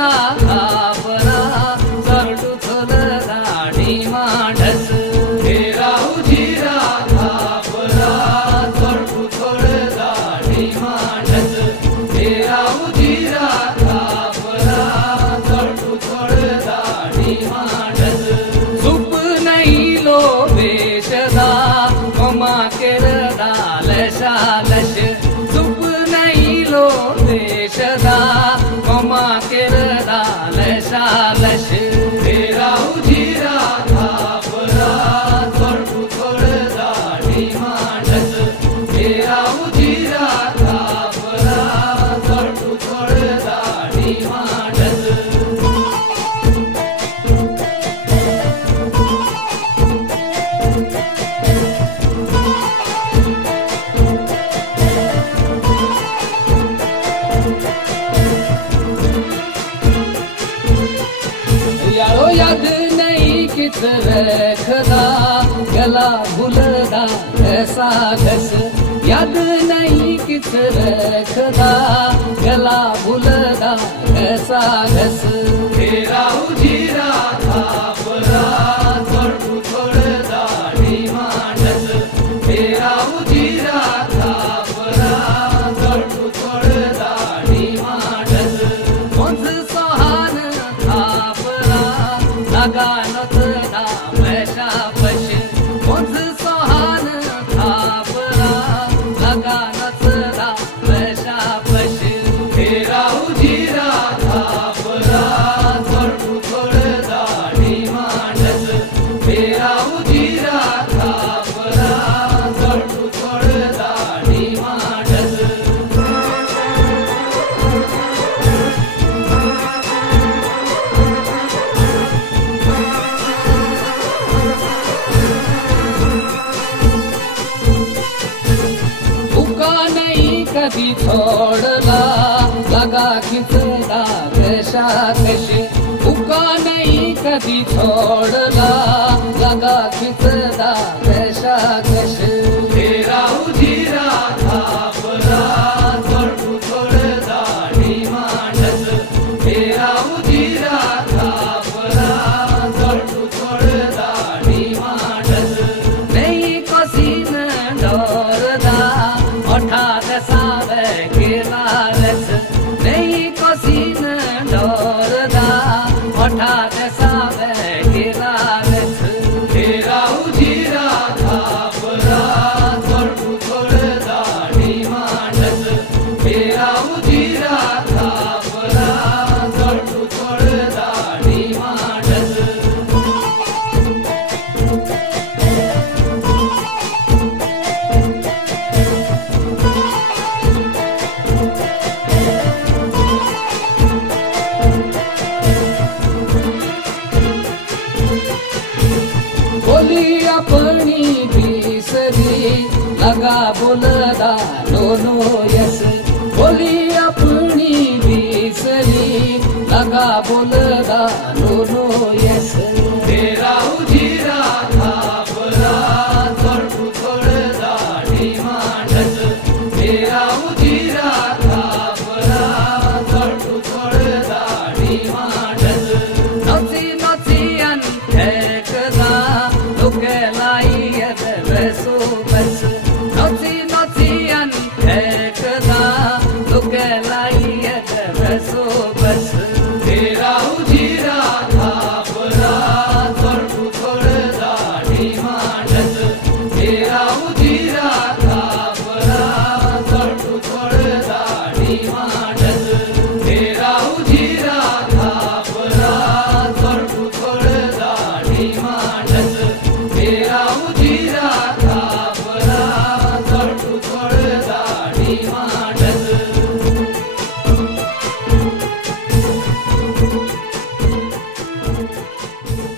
उजिरा खापरा चरटू थोल दाढी माढस तेरा उजिरा खापरा चरटू थोल दाढी माढस तेरा उजिरा खापरा चरटू थोल दाढी माढस सुप नहीं लो वेशदा ममा केरदा लशालश सुप नहीं लो वेशदा ममा केरदा लशालश तेरा उजिरा खापरा चरटू थोल दाढी माढस तेरा उजिरा खापरा चरटू थोल दाढी माढस यारो याद नहीं किस रखदा गला भूलदा ऐसा घस याद नहीं किस रखदा गला भूलदा ऐसा घस तेरा उजिरा खापरा चरटू थोल दाढी माढस तेरा उजिरा खापरा चरटू थोल दाढी माढस मुझ सोहान खापरा लगा नथदा पैसा पश मुझ सोहान खापरा लगा नथदा पैसा पश तेरा उजिरा खापरा चरटू थोल दाढी माढस तेरा उजिरा खापरा चरटू थोल दाढी माढस उका नहीं कभी छोड़ला लगा खिंचदा कशा कश उका नहीं कभी छोड़ला लगा खिंचदा कशा कश तेरा उजिरा खापरा चरटू थोल दाढी माढस तेरा उजिरा खापरा चरटू थोल दाढी माढस नहीं कसीन डोरदा हठात सावे केला रस नहीं कसीन डोरदा हठात सावे केला रस तेरा उजिरा खापरा चरटू थोल दाढी माढस तेरा उजिरा खापरा चरटू थोल दाढी माढस बोली अपनी बिसरी लगा बोलदा दोनो यस बोली अपनी बिसरी लगा बोलदा दोनो यस तेरा उजिरा खापरा चरटू थोल दाढी माढस तेरा